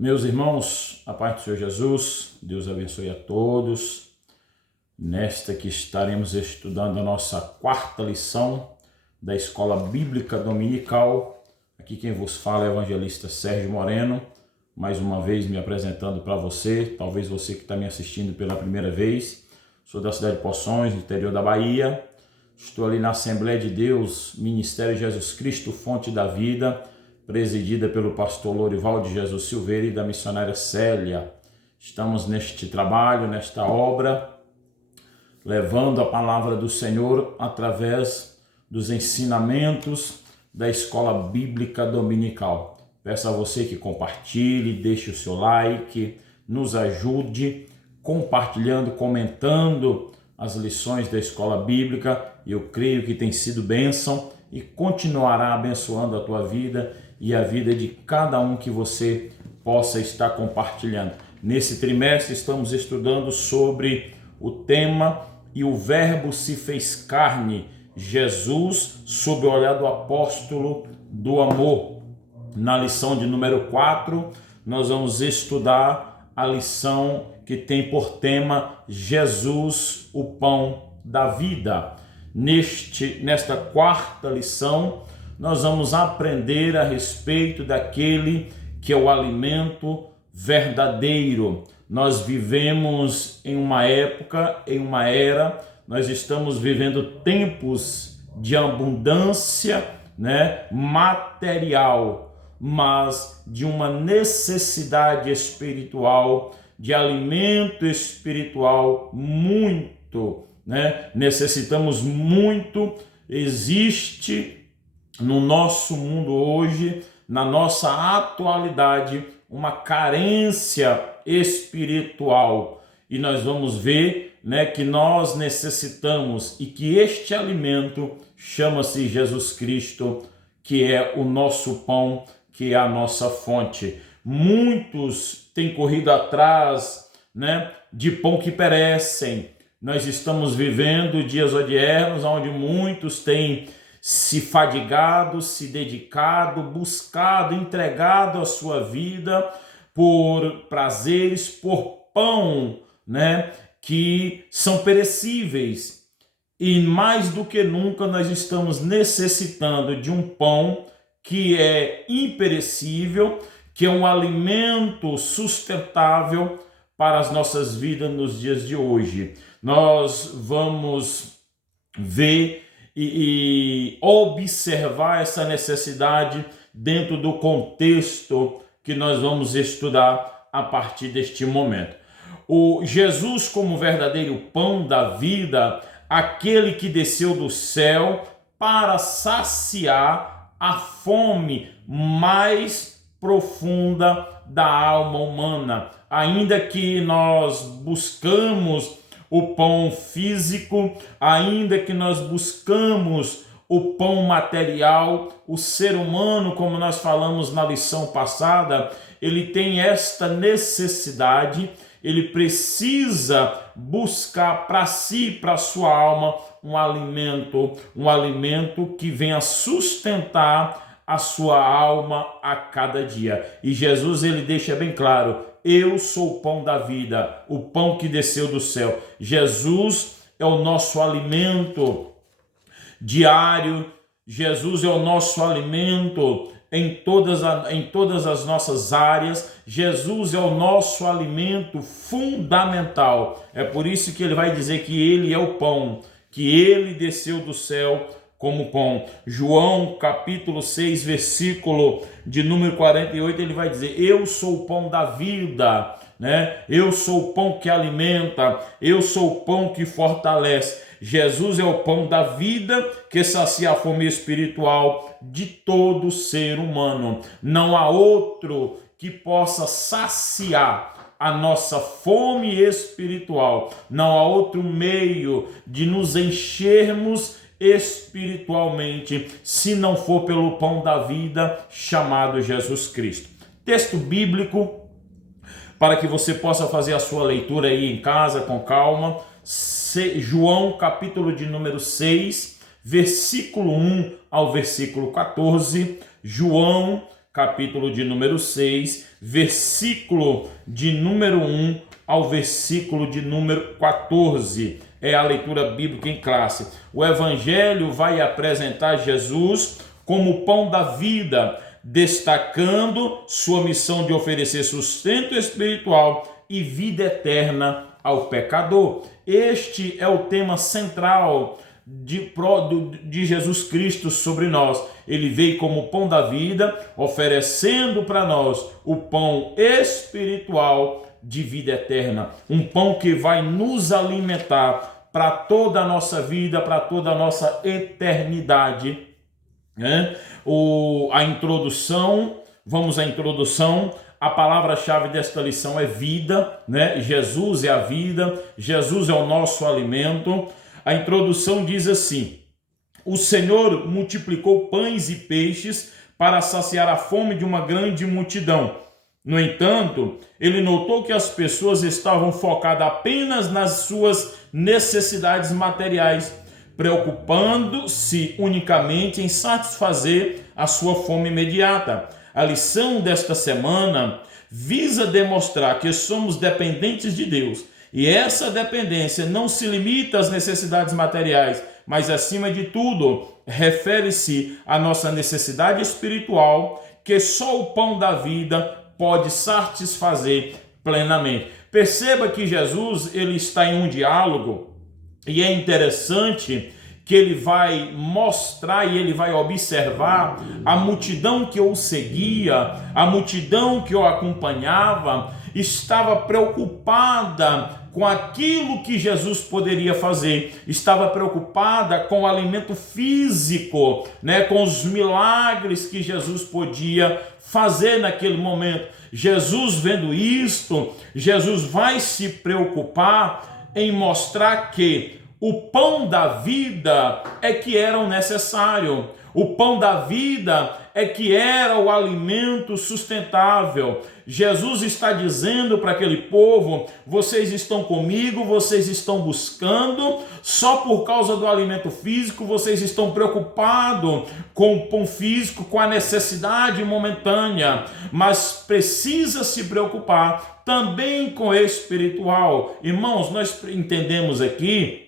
Meus irmãos, a paz do Senhor Jesus, Deus abençoe a todos. Nesta que estaremos estudando a nossa quarta lição da Escola Bíblica Dominical. Aqui quem vos fala é o evangelista Sérgio Moreno, mais uma vez me apresentando para você, talvez você que está me assistindo pela primeira vez. Sou da cidade de Poções, no interior da Bahia. Estou ali na Assembleia de Deus, Ministério Jesus Cristo, Fonte da Vida, presidida pelo pastor Lorival de Jesus Silveira e da missionária Célia. Estamos neste trabalho, nesta obra, levando a palavra do Senhor através dos ensinamentos da Escola Bíblica Dominical. Peço a você que compartilhe, deixe o seu like, nos ajude compartilhando, comentando as lições da Escola Bíblica. Eu creio que tem sido bênção e continuará abençoando a tua vida e a vida de cada um que você possa estar compartilhando. Nesse trimestre estamos estudando sobre o tema "E o Verbo se fez carne, Jesus sob o olhar do apóstolo do amor". Na lição de número 4, nós vamos estudar a lição que tem por tema Jesus, o pão da vida. Nesta quarta lição, nós vamos aprender a respeito daquele que é o alimento verdadeiro. Nós vivemos em uma época, em uma era, nós estamos vivendo tempos de abundância, material, mas de uma necessidade espiritual, de alimento espiritual muito, necessitamos muito. Existe no nosso mundo hoje, na nossa atualidade, uma carência espiritual. E nós vamos ver, que nós necessitamos e que este alimento chama-se Jesus Cristo, que é o nosso pão, que é a nossa fonte. Muitos têm corrido atrás, de pão que perecem. Nós estamos vivendo dias odiernos onde muitos têm se fadigado, se dedicado, buscado, entregado a sua vida por prazeres, por pão, que são perecíveis. E mais do que nunca nós estamos necessitando de um pão que é imperecível, que é um alimento sustentável para as nossas vidas nos dias de hoje. Nós vamos ver e observar essa necessidade dentro do contexto que nós vamos estudar a partir deste momento. O Jesus como verdadeiro pão da vida, aquele que desceu do céu para saciar a fome mais profunda da alma humana. Ainda que nós buscamos o pão físico, ainda que nós buscamos o pão material, o ser humano, como nós falamos na lição passada, ele tem esta necessidade, ele precisa buscar para si, para a sua alma, um alimento que venha sustentar a sua alma a cada dia. E Jesus, ele deixa bem claro: eu sou o pão da vida, o pão que desceu do céu. Jesus é o nosso alimento diário, Jesus é o nosso alimento em todas as nossas áreas. Jesus é o nosso alimento fundamental. É por isso que ele vai dizer que ele é o pão, que ele desceu do céu como pão. João capítulo 6, versículo de número 48, ele vai dizer: eu sou o pão da vida, eu sou o pão que alimenta, eu sou o pão que fortalece. Jesus é o pão da vida que sacia a fome espiritual de todo ser humano. Não há outro que possa saciar a nossa fome espiritual. Não há outro meio de nos enchermos espiritualmente se não for pelo pão da vida chamado Jesus Cristo. Texto bíblico para que você possa fazer a sua leitura aí em casa com calma. João capítulo de número 6, versículo 1 ao versículo 14. João capítulo de número 6, versículo de número 1 ao versículo de número 14. É a leitura bíblica em classe. O Evangelho vai apresentar Jesus como o pão da vida, destacando sua missão de oferecer sustento espiritual e vida eterna ao pecador. Este é o tema central de Jesus Cristo sobre nós. Ele veio como pão da vida, oferecendo para nós o pão espiritual de vida eterna, um pão que vai nos alimentar para toda a nossa vida, para toda a nossa eternidade. A introdução, vamos à introdução. A palavra-chave desta lição é vida, né? Jesus é a vida, Jesus é o nosso alimento. A introdução diz assim: o Senhor multiplicou pães e peixes para saciar a fome de uma grande multidão. No entanto, ele notou que as pessoas estavam focadas apenas nas suas necessidades materiais, preocupando-se unicamente em satisfazer a sua fome imediata. A lição desta semana visa demonstrar que somos dependentes de Deus. E essa dependência não se limita às necessidades materiais, mas, acima de tudo, refere-se à nossa necessidade espiritual, que só o pão da vida pode satisfazer plenamente. Perceba que Jesus ele está em um diálogo, e é interessante que ele vai mostrar e ele vai observar a multidão que o seguia, a multidão que o acompanhava, estava preocupada com aquilo que Jesus poderia fazer, estava preocupada com o alimento físico, né, com os milagres que Jesus podia fazer naquele momento. Jesus, vendo isto, Jesus vai se preocupar em mostrar que o pão da vida é que era o necessário. O pão da vida é que era o alimento sustentável. Jesus está dizendo para aquele povo: vocês estão comigo, vocês estão buscando, só por causa do alimento físico, vocês estão preocupados com o pão físico, com a necessidade momentânea, mas precisa se preocupar também com o espiritual. Irmãos, nós entendemos aqui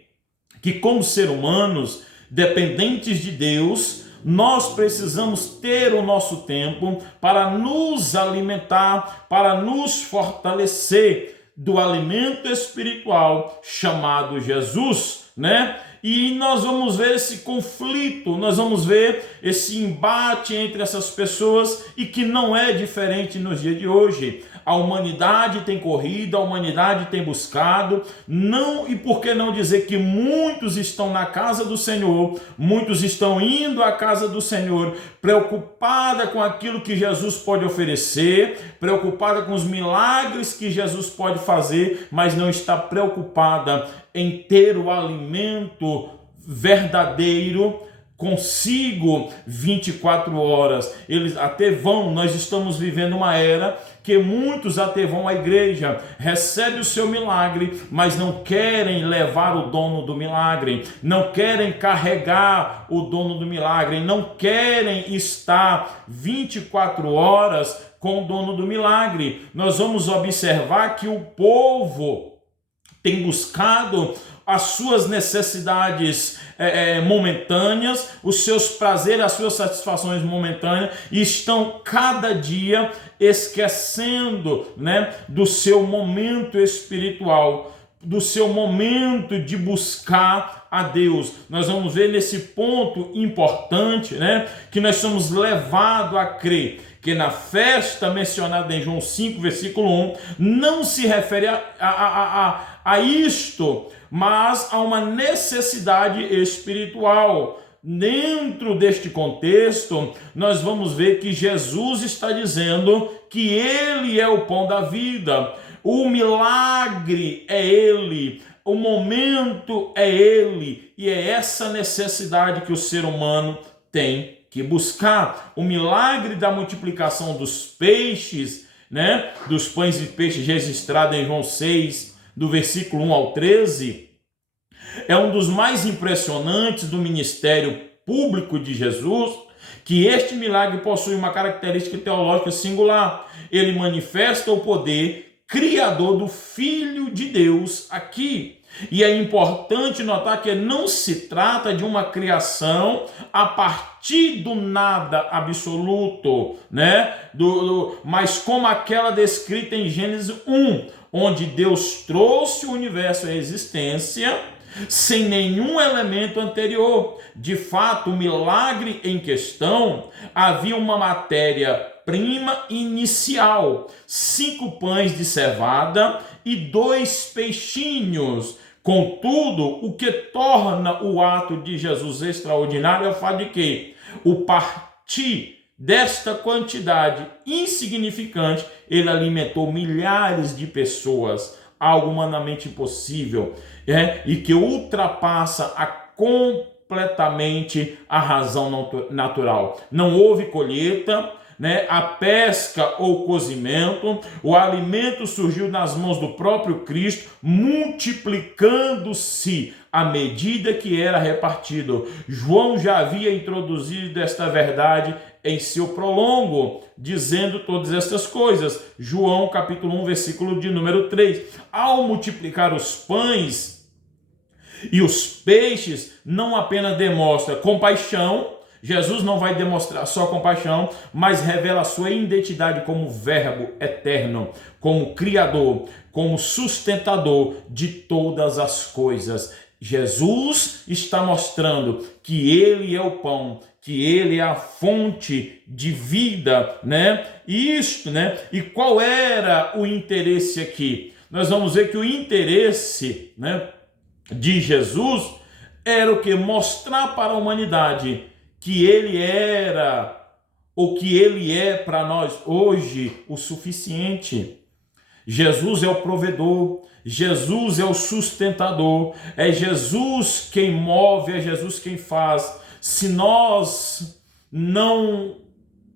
que, como seres humanos dependentes de Deus, nós precisamos ter o nosso tempo para nos alimentar, para nos fortalecer do alimento espiritual chamado Jesus, né? E nós vamos ver esse conflito, nós vamos ver esse embate entre essas pessoas, e que não é diferente nos dias de hoje. A humanidade tem corrido, a humanidade tem buscado, não, e por que não dizer que muitos estão na casa do Senhor, muitos estão indo à casa do Senhor, preocupada com aquilo que Jesus pode oferecer, preocupada com os milagres que Jesus pode fazer, mas não está preocupada em ter o alimento verdadeiro consigo 24 horas. Eles até vão, nós estamos vivendo uma era que muitos até vão à igreja, recebem o seu milagre, mas não querem levar o dono do milagre, não querem carregar o dono do milagre, não querem estar 24 horas com o dono do milagre. Nós vamos observar que o povo tem buscado as suas necessidades momentâneas, os seus prazeres, as suas satisfações momentâneas, e estão cada dia esquecendo, né, do seu momento espiritual, do seu momento de buscar a Deus. Nós vamos ver nesse ponto importante, né, que nós somos levados a crer que na festa mencionada em João 5, versículo 1, não se refere a isto, mas a uma necessidade espiritual. Dentro deste contexto, nós vamos ver que Jesus está dizendo que Ele é o pão da vida, o milagre é Ele, o momento é Ele, e é essa necessidade que o ser humano tem que buscar. O milagre da multiplicação dos peixes, né, dos pães e peixes registrado em João 6, do versículo 1 ao 13, é um dos mais impressionantes do ministério público de Jesus, que este milagre possui uma característica teológica singular. Ele manifesta o poder criador do Filho de Deus aqui. E é importante notar que não se trata de uma criação a partir do nada absoluto, né? Mas como aquela descrita em Gênesis 1, onde Deus trouxe o universo à existência sem nenhum elemento anterior. De fato, o milagre em questão havia uma matéria-prima inicial, 5 pães de cevada e 2 peixinhos. Contudo, o que torna o ato de Jesus extraordinário é o fato de que o partir desta quantidade insignificante, ele alimentou milhares de pessoas, algo humanamente impossível, e que ultrapassa completamente a razão natural. Não houve colheita, a pesca ou cozimento, o alimento surgiu nas mãos do próprio Cristo, multiplicando-se à medida que era repartido. João já havia introduzido esta verdade em seu prolongo, dizendo todas estas coisas. João capítulo 1, versículo de número 3. Ao multiplicar os pães e os peixes, não apenas demonstra compaixão. Jesus não vai demonstrar só compaixão, mas revela a sua identidade como Verbo eterno, como Criador, como sustentador de todas as coisas. Jesus está mostrando que Ele é o pão, que Ele é a fonte de vida, E qual era o interesse aqui? Nós vamos ver que o interesse, de Jesus era o que? Mostrar para a humanidade que Ele era, ou que Ele é para nós hoje, o suficiente. Jesus é o provedor, Jesus é o sustentador, é Jesus quem move, é Jesus quem faz. Se nós não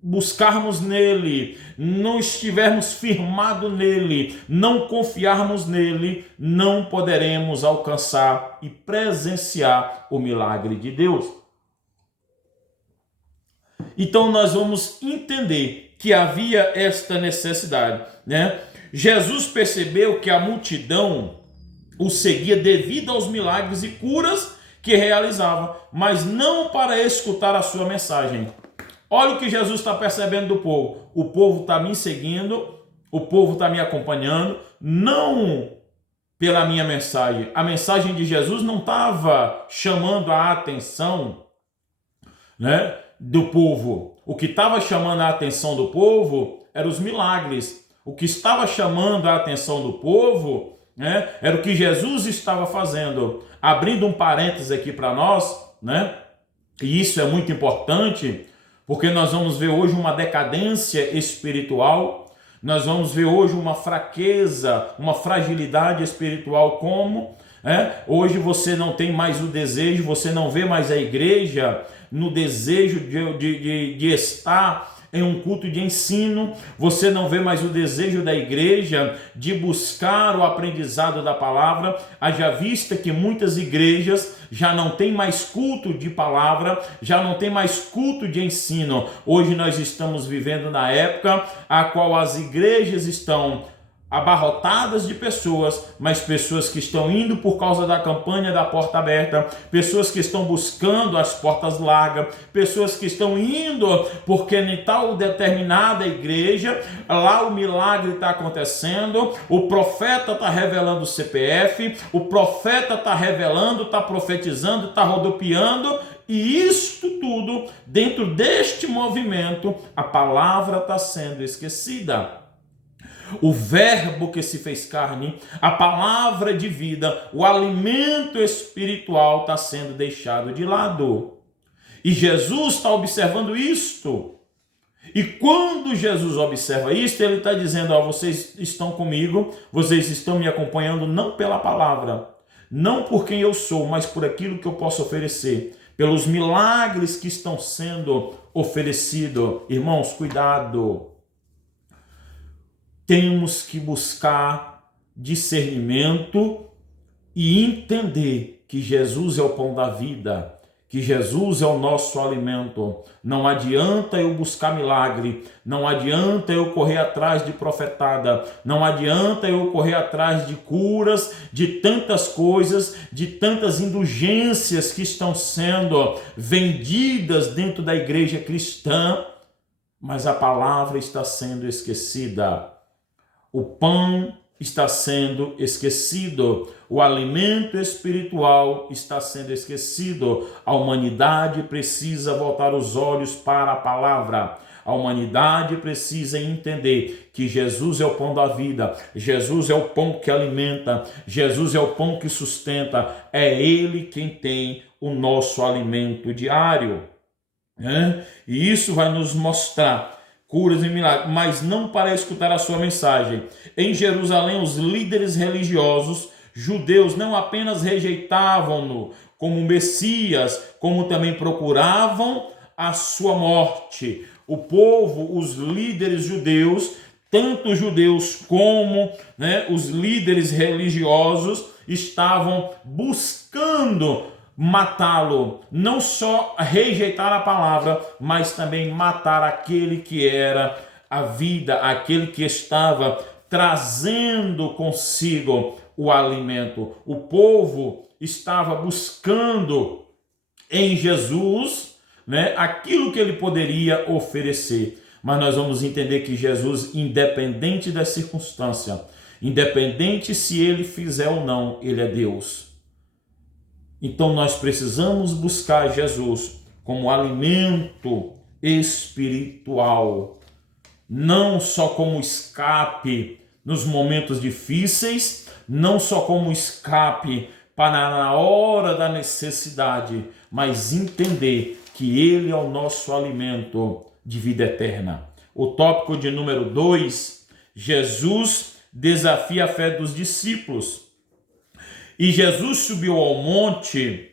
buscarmos nele, não estivermos firmados nele, não confiarmos nele, não poderemos alcançar e presenciar o milagre de Deus. Então nós vamos entender que havia esta necessidade, Jesus percebeu que a multidão o seguia devido aos milagres e curas que realizava, mas não para escutar a sua mensagem. Olha o que Jesus está percebendo do povo. O povo está me seguindo, o povo está me acompanhando, não pela minha mensagem. A mensagem de Jesus não estava chamando a atenção, do povo. O que estava chamando a atenção do povo eram os milagres. O que estava chamando a atenção do povo, era o que Jesus estava fazendo. Abrindo um parênteses aqui para nós, e isso é muito importante, porque nós vamos ver hoje uma decadência espiritual, nós vamos ver hoje uma fraqueza, uma fragilidade espiritual, como hoje você não tem mais o desejo, você não vê mais a igreja no desejo de estar em um culto de ensino, você não vê mais o desejo da igreja de buscar o aprendizado da palavra, haja vista que muitas igrejas já não tem mais culto de palavra, já não tem mais culto de ensino. Hoje nós estamos vivendo na época a qual as igrejas estão abarrotadas de pessoas, mas pessoas que estão indo por causa da campanha da porta aberta, pessoas que estão buscando as portas largas, pessoas que estão indo porque em tal determinada igreja, lá o milagre está acontecendo, o profeta está revelando o CPF, o profeta está revelando, está profetizando, está rodopiando, e isto tudo, dentro deste movimento, a palavra está sendo esquecida. O verbo que se fez carne, a palavra de vida, o alimento espiritual está sendo deixado de lado. E Jesus está observando isto. E quando Jesus observa isto, ele está dizendo, vocês estão comigo, vocês estão me acompanhando não pela palavra, não por quem eu sou, mas por aquilo que eu posso oferecer, pelos milagres que estão sendo oferecidos. Irmãos, cuidado. Temos que buscar discernimento e entender que Jesus é o pão da vida, que Jesus é o nosso alimento. Não adianta eu buscar milagre, não adianta eu correr atrás de profetada, não adianta eu correr atrás de curas, de tantas coisas, de tantas indulgências que estão sendo vendidas dentro da igreja cristã, mas a palavra está sendo esquecida. O pão está sendo esquecido, o alimento espiritual está sendo esquecido. A humanidade precisa voltar os olhos para a palavra. A humanidade precisa entender que Jesus é o pão da vida, Jesus é o pão que alimenta, Jesus é o pão que sustenta, é Ele quem tem o nosso alimento diário. E isso vai nos mostrar curas e milagres, mas não para escutar a sua mensagem. Em Jerusalém, os líderes religiosos judeus não apenas rejeitavam-no como Messias, como também procuravam a sua morte. O povo, os líderes judeus, tanto os judeus como os líderes religiosos, estavam buscando matá-lo, não só rejeitar a palavra, mas também matar aquele que era a vida, aquele que estava trazendo consigo o alimento. O povo estava buscando em Jesus, aquilo que ele poderia oferecer. Mas nós vamos entender que Jesus, independente da circunstância, independente se ele fizer ou não, ele é Deus. Então nós precisamos buscar Jesus como alimento espiritual, não só como escape nos momentos difíceis, não só como escape para na hora da necessidade, mas entender que Ele é o nosso alimento de vida eterna. O tópico de número 2, Jesus desafia a fé dos discípulos. E Jesus subiu ao monte.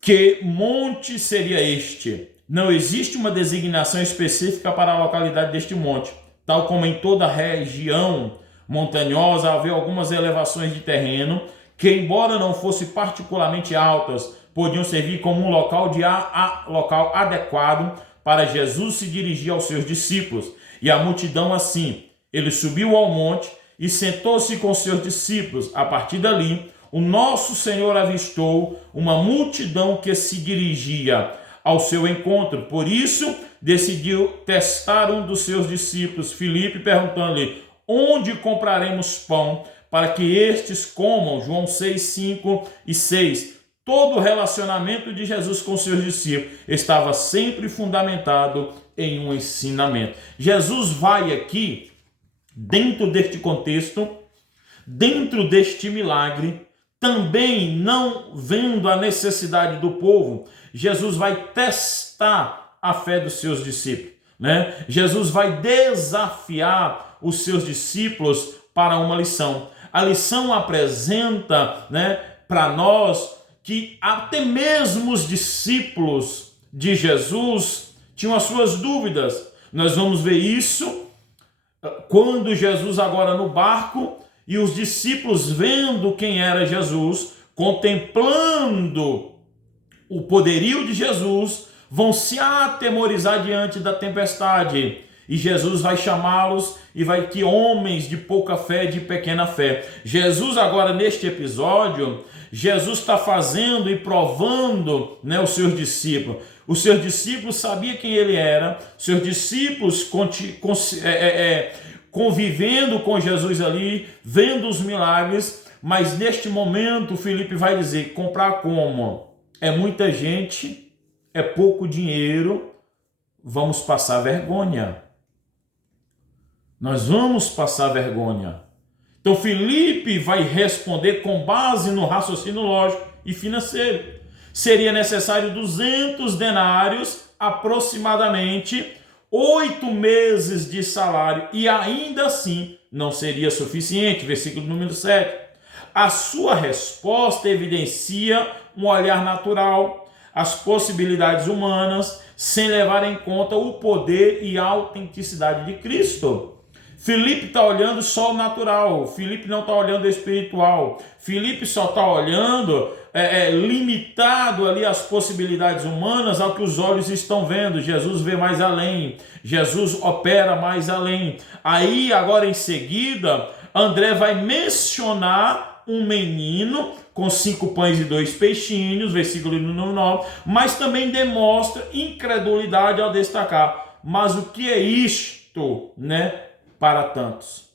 Que monte seria este? Não existe uma designação específica para a localidade deste monte. Tal como em toda a região montanhosa, havia algumas elevações de terreno que, embora não fossem particularmente altas, podiam servir como um local adequado para Jesus se dirigir aos seus discípulos. E a multidão assim, ele subiu ao monte e sentou-se com seus discípulos. A partir dali, o nosso Senhor avistou uma multidão que se dirigia ao seu encontro. Por isso, decidiu testar um dos seus discípulos, Filipe, perguntando-lhe: onde compraremos pão para que estes comam? João 6, 5 e 6. Todo o relacionamento de Jesus com seus discípulos estava sempre fundamentado em um ensinamento. Jesus vai aqui, dentro deste contexto, dentro deste milagre, também não vendo a necessidade do povo, Jesus vai testar a fé dos seus discípulos, Jesus vai desafiar os seus discípulos para uma lição. A lição apresenta, para nós que até mesmo os discípulos de Jesus tinham as suas dúvidas. Nós vamos ver isso quando Jesus agora no barco e os discípulos vendo quem era Jesus, contemplando o poderio de Jesus, vão se atemorizar diante da tempestade. E Jesus vai chamá-los e vai que homens de pouca fé, de pequena fé. Jesus agora neste episódio, Jesus está fazendo e provando os seus discípulos. Os seus discípulos sabiam quem ele era, seus discípulos convivendo com Jesus ali, vendo os milagres, mas neste momento Filipe vai dizer: comprar como? É muita gente, é pouco dinheiro, vamos passar vergonha. Nós vamos passar vergonha. Então Filipe vai responder com base no raciocínio lógico e financeiro. Seria necessário 200 denários, aproximadamente 8 meses de salário, e ainda assim não seria suficiente. Versículo número 7. A sua resposta evidencia um olhar natural, as possibilidades humanas, sem levar em conta o poder e a autenticidade de Cristo. Filipe está olhando só o natural, Filipe não está olhando o espiritual, Filipe só está olhando limitado ali as possibilidades humanas ao que os olhos estão vendo. Jesus vê mais além, Jesus opera mais além. Aí agora em seguida, André vai mencionar um menino com 5 pães e 2 peixinhos, versículo número 9, mas também demonstra incredulidade ao destacar: mas o que é isto, né, para tantos?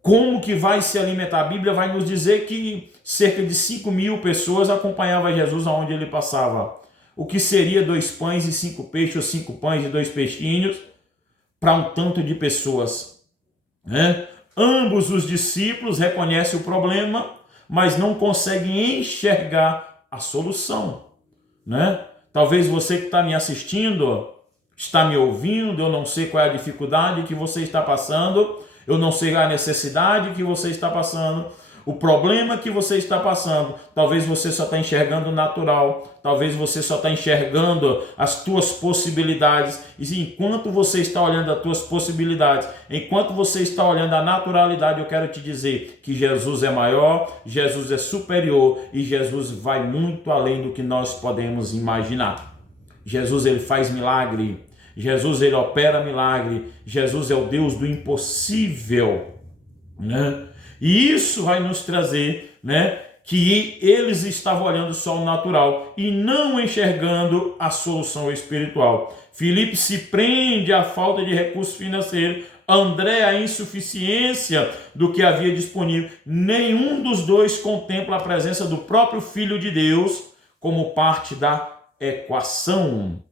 Como que vai se alimentar? A Bíblia vai nos dizer que cerca de 5.000 pessoas acompanhavam Jesus aonde ele passava. O que seria 2 pães e 5 peixes, ou 5 pães e 2 peixinhos, para um tanto de pessoas, né? Ambos os discípulos reconhecem o problema, mas não conseguem enxergar a solução, né? Talvez você que está me assistindo, está me ouvindo, eu não sei qual é a dificuldade que você está passando, eu não sei a necessidade que você está passando, o problema que você está passando. Talvez você só está enxergando o natural, talvez você só está enxergando as tuas possibilidades. E enquanto você está olhando as tuas possibilidades, enquanto você está olhando a naturalidade, eu quero te dizer que Jesus é maior, Jesus é superior e Jesus vai muito além do que nós podemos imaginar. Jesus, ele faz milagre. Jesus, ele opera milagre. Jesus é o Deus do impossível, né? E isso vai nos trazer, né, que eles estavam olhando só o natural e não enxergando a solução espiritual. Filipe se prende à falta de recurso financeiro, André à insuficiência do que havia disponível. Nenhum dos dois contempla a presença do próprio Filho de Deus como parte da equação.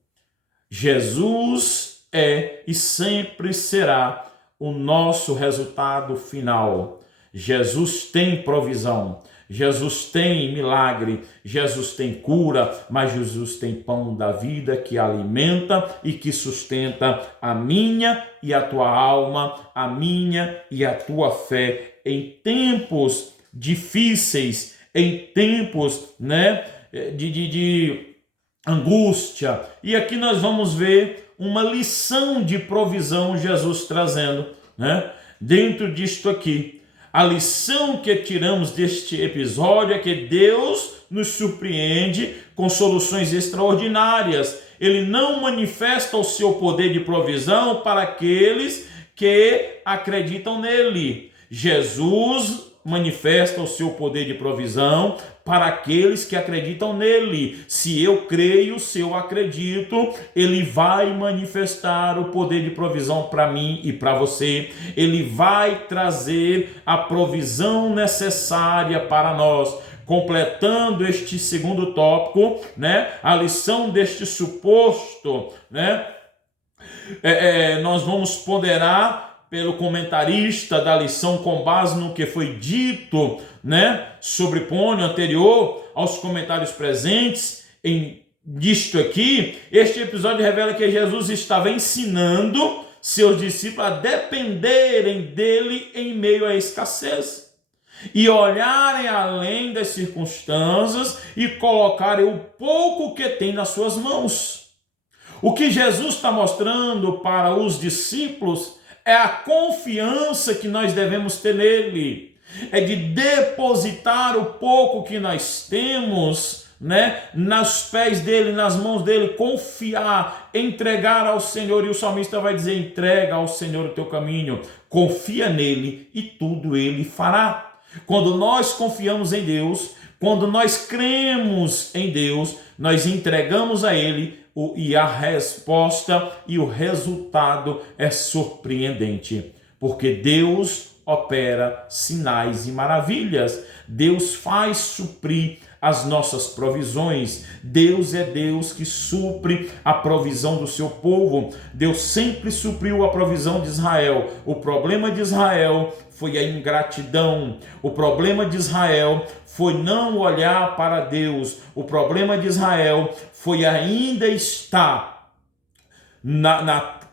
Jesus é e sempre será o nosso resultado final. Jesus tem provisão, Jesus tem milagre, Jesus tem cura, mas Jesus tem pão da vida que alimenta e que sustenta a minha e a tua alma, a minha e a tua fé em tempos difíceis, em tempos, né, de angústia. E aqui nós vamos ver uma lição de provisão Jesus trazendo, né, dentro disto aqui. A lição que tiramos deste episódio é que Deus nos surpreende com soluções extraordinárias. Ele não manifesta o seu poder de provisão para aqueles que acreditam nele. Jesus manifesta o seu poder de provisão para aqueles que acreditam nele. Se eu creio, se eu acredito, ele vai manifestar o poder de provisão para mim e para você. Ele vai trazer a provisão necessária para nós. Completando este segundo tópico, né, a lição deste suposto, né, nós vamos ponderar pelo comentarista da lição com base no que foi dito, né, sobre Pônio anterior aos comentários presentes disto aqui. Este episódio revela que Jesus estava ensinando seus discípulos a dependerem dele em meio à escassez e olharem além das circunstâncias e colocarem o pouco que tem nas suas mãos. O que Jesus está mostrando para os discípulos é a confiança que nós devemos ter nele, é de depositar o pouco que nós temos, né, nos pés dele, nas mãos dele, confiar, entregar ao Senhor. E o salmista vai dizer: entrega ao Senhor o teu caminho, confia nele e tudo ele fará. Quando nós confiamos em Deus, quando nós cremos em Deus, nós entregamos a ele e a resposta e o resultado é surpreendente, porque Deus opera sinais e maravilhas. Deus faz suprir as nossas provisões. Deus é Deus que supre a provisão do seu povo. Deus sempre supriu a provisão de Israel. O problema de Israel foi a ingratidão. O problema de Israel foi não olhar para Deus. O problema de Israel foi ainda estar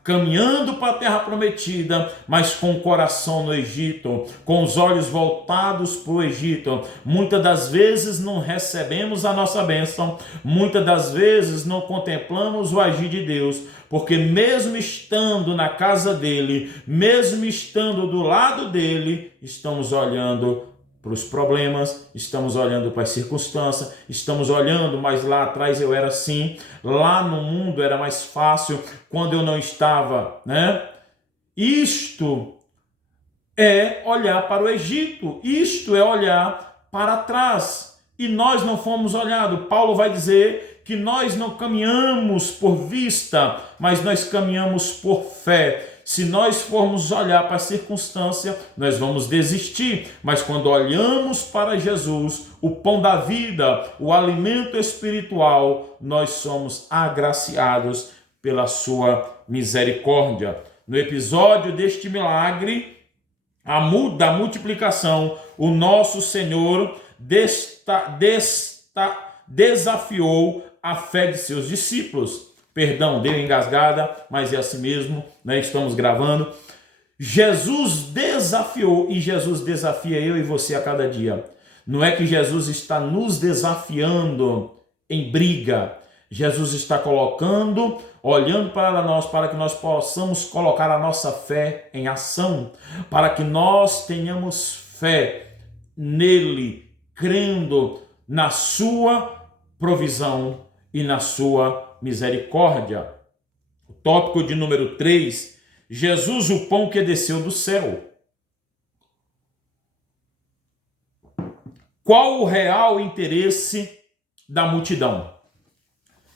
caminhando para a terra prometida, mas com o coração no Egito, com os olhos voltados para o Egito. Muitas das vezes não recebemos a nossa bênção, muitas das vezes não contemplamos o agir de Deus, porque mesmo estando na casa dele, mesmo estando do lado dele, estamos olhando para os problemas, estamos olhando para as circunstâncias, estamos olhando, mas lá atrás eu era assim, lá no mundo era mais fácil, quando eu não estava, né? Isto é olhar para o Egito, isto é olhar para trás, e nós não fomos olhados. Paulo vai dizer que nós não caminhamos por vista, mas nós caminhamos por fé. Se nós formos olhar para a circunstância, nós vamos desistir. Mas quando olhamos para Jesus, o pão da vida, o alimento espiritual, nós somos agraciados pela sua misericórdia. No episódio deste milagre, da multiplicação, o nosso Senhor desafiou a fé de seus discípulos. Perdão, deu engasgada, mas é assim mesmo, né? Estamos gravando. Jesus desafiou, e Jesus desafia eu e você a cada dia. Não é que Jesus está nos desafiando em briga. Jesus está colocando, olhando para nós, para que nós possamos colocar a nossa fé em ação, para que nós tenhamos fé nele, crendo na sua provisão e na sua misericórdia. O tópico de número 3, Jesus, o pão que desceu do céu. Qual o real interesse da multidão?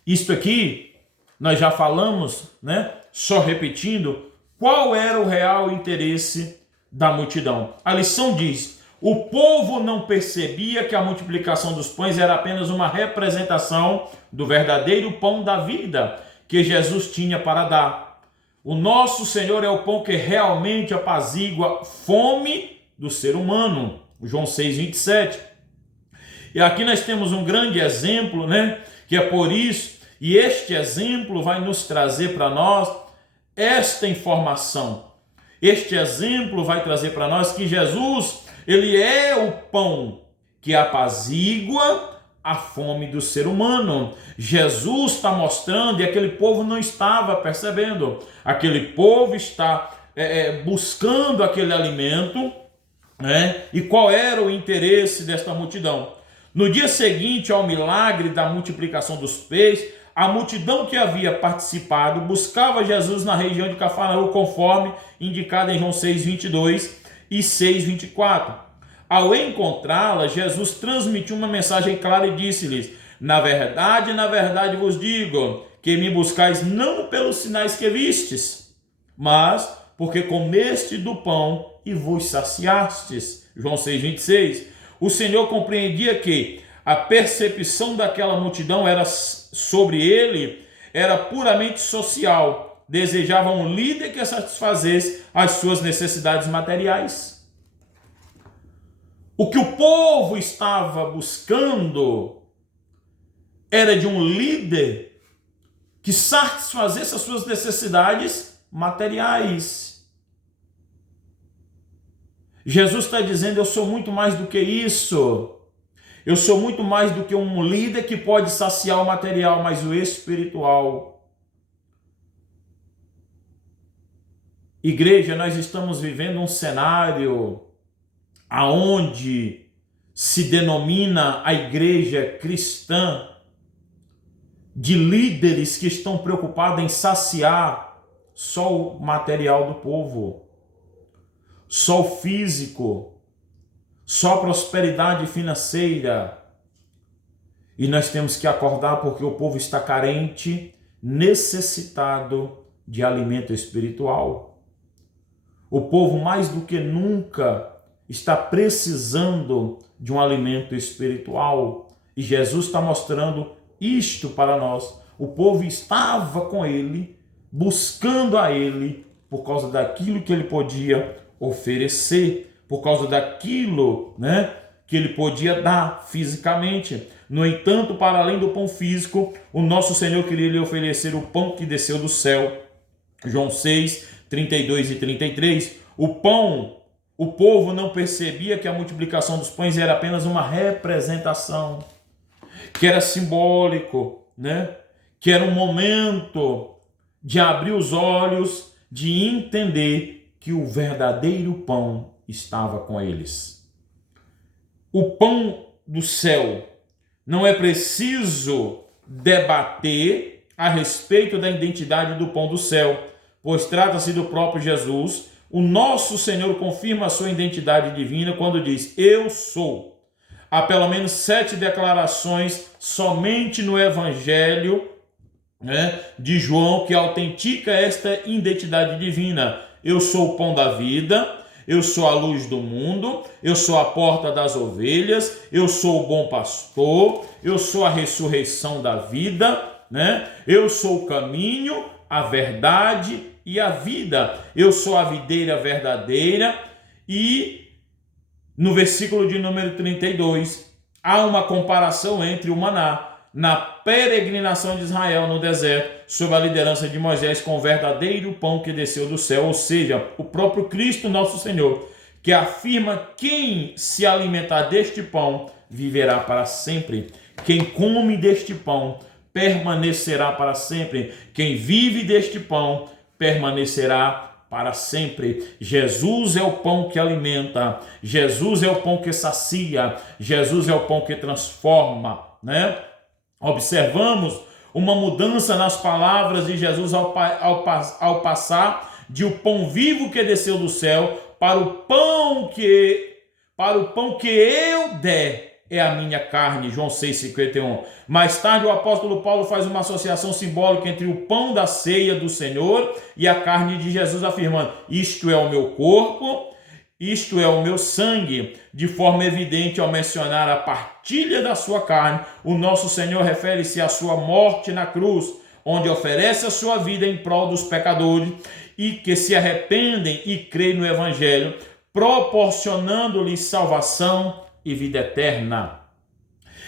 Isto aqui, nós já falamos, né? Só repetindo, qual era o real interesse da multidão? A lição diz: o povo não percebia que a multiplicação dos pães era apenas uma representação do verdadeiro pão da vida que Jesus tinha para dar. O nosso Senhor é o pão que realmente apazigua a fome do ser humano. João 6:27. E aqui nós temos um grande exemplo, né? Que é por isso, e este exemplo vai nos trazer para nós esta informação. Este exemplo vai trazer para nós que Jesus, ele é o pão que apazigua a fome do ser humano. Jesus está mostrando, e aquele povo não estava percebendo. Aquele povo está buscando aquele alimento, né? E qual era o interesse desta multidão? No dia seguinte ao milagre da multiplicação dos peixes, a multidão que havia participado buscava Jesus na região de Cafarnaum, conforme indicado em João 6:22 e 6:24. Ao encontrá-la, Jesus transmitiu uma mensagem clara e disse-lhes: na verdade vos digo, que me buscais não pelos sinais que vistes, mas porque comeste do pão e vos saciastes. João 6:26. O Senhor compreendia que a percepção daquela multidão era sobre ele era puramente social. Desejava um líder que satisfazesse as suas necessidades materiais. O que o povo estava buscando era de um líder que satisfazesse as suas necessidades materiais. Jesus está dizendo: eu sou muito mais do que isso. Eu sou muito mais do que um líder que pode saciar o material, mas o espiritual. Igreja, nós estamos vivendo um cenário aonde se denomina a igreja cristã de líderes que estão preocupados em saciar só o material do povo, só o físico, só prosperidade financeira. E nós temos que acordar, porque o povo está carente, necessitado de alimento espiritual. O povo mais do que nunca está precisando de um alimento espiritual. E Jesus está mostrando isto para nós. O povo estava com ele, buscando a ele, por causa daquilo que ele podia oferecer, por causa daquilo, né, que ele podia dar fisicamente. No entanto, para além do pão físico, o nosso Senhor queria lhe oferecer o pão que desceu do céu. João 6, 32 e 33, o povo não percebia que a multiplicação dos pães era apenas uma representação, que era simbólico, né? Que era um momento de abrir os olhos, de entender que o verdadeiro pão estava com eles. O pão do céu. Não é preciso debater a respeito da identidade do pão do céu, pois trata-se do próprio Jesus. O nosso Senhor confirma a sua identidade divina quando diz: eu sou. Há pelo menos 7 declarações somente no Evangelho, né, de João que autentica esta identidade divina. Eu sou o pão da vida, eu sou a luz do mundo, eu sou a porta das ovelhas, eu sou o bom pastor, eu sou a ressurreição da vida, né? Eu sou o caminho, a verdade e a vida. Eu sou a videira verdadeira. E no versículo de número 32, há uma comparação entre o maná na peregrinação de Israel no deserto, sob a liderança de Moisés, com o verdadeiro pão que desceu do céu, ou seja, o próprio Cristo nosso Senhor, que afirma: quem se alimentar deste pão viverá para sempre. Quem come deste pão permanecerá para sempre. Quem vive deste pão permanecerá para sempre. Jesus é o pão que alimenta, Jesus é o pão que sacia, Jesus é o pão que transforma, né? Observamos uma mudança nas palavras de Jesus ao passar de o pão vivo que desceu do céu para o pão que eu der é a minha carne, João 6,51. Mais tarde o apóstolo Paulo faz uma associação simbólica entre o pão da ceia do Senhor e a carne de Jesus, afirmando: isto é o meu corpo, isto é o meu sangue. De forma evidente, ao mencionar a partilha da sua carne, o nosso Senhor refere-se à sua morte na cruz, onde oferece a sua vida em prol dos pecadores e que se arrependem e creem no Evangelho, proporcionando-lhes salvação e vida eterna.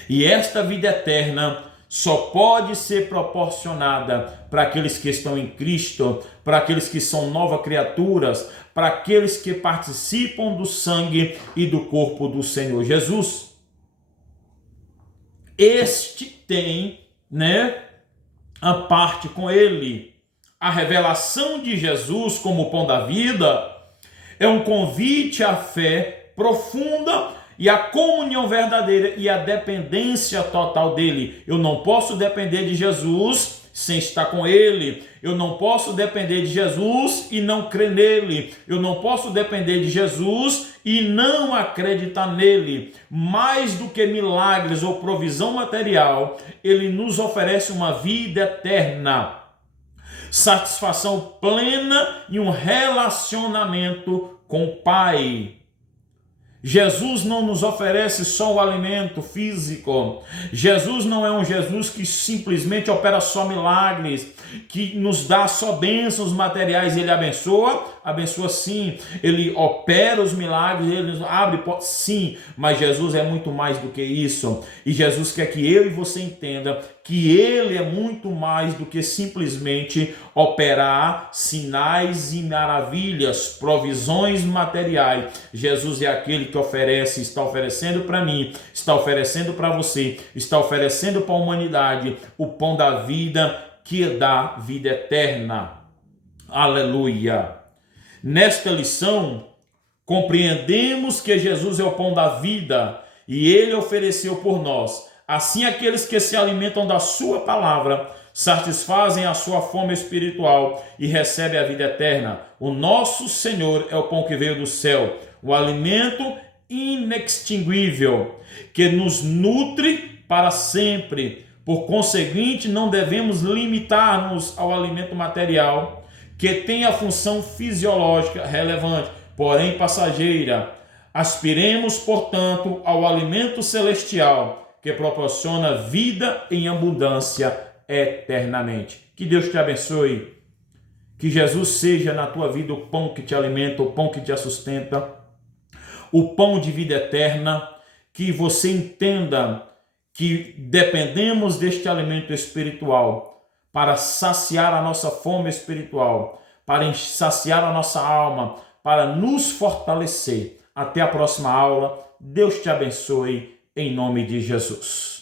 E esta vida eterna só pode ser proporcionada para aqueles que estão em Cristo, para aqueles que são novas criaturas, para aqueles que participam do sangue e do corpo do Senhor Jesus. Este tem, né, a parte com ele. A revelação de Jesus como o pão da vida é um convite à fé profunda e a comunhão verdadeira e a dependência total dele. Eu não posso depender de Jesus sem estar com ele. Eu não posso depender de Jesus e não crer nele. Eu não posso depender de Jesus e não acreditar nele. Mais do que milagres ou provisão material, ele nos oferece uma vida eterna, satisfação plena e um relacionamento com o Pai. Jesus não nos oferece só o alimento físico. Jesus não é um Jesus que simplesmente opera só milagres, que nos dá só bênçãos materiais. Ele abençoa sim. Ele opera os milagres, ele nos abre, sim. Mas Jesus é muito mais do que isso. E Jesus quer que eu e você entenda que ele é muito mais do que simplesmente operar sinais e maravilhas, provisões materiais. Jesus é aquele que oferece, está oferecendo para mim, está oferecendo para você, está oferecendo para a humanidade o pão da vida que dá vida eterna. Aleluia! Nesta lição, compreendemos que Jesus é o pão da vida e ele ofereceu por nós. Assim, aqueles que se alimentam da sua palavra satisfazem a sua fome espiritual e recebem a vida eterna. O nosso Senhor é o pão que veio do céu, o alimento inextinguível, que nos nutre para sempre. Por conseguinte, não devemos limitar-nos ao alimento material, que tem a função fisiológica relevante, porém passageira. Aspiremos, portanto, ao alimento celestial, que proporciona vida em abundância eternamente. Que Deus te abençoe. Que Jesus seja na tua vida o pão que te alimenta, o pão que te sustenta, o pão de vida eterna. Que você entenda que dependemos deste alimento espiritual para saciar a nossa fome espiritual. para saciar a nossa alma, para nos fortalecer. Até a próxima aula. Deus te abençoe, em nome de Jesus.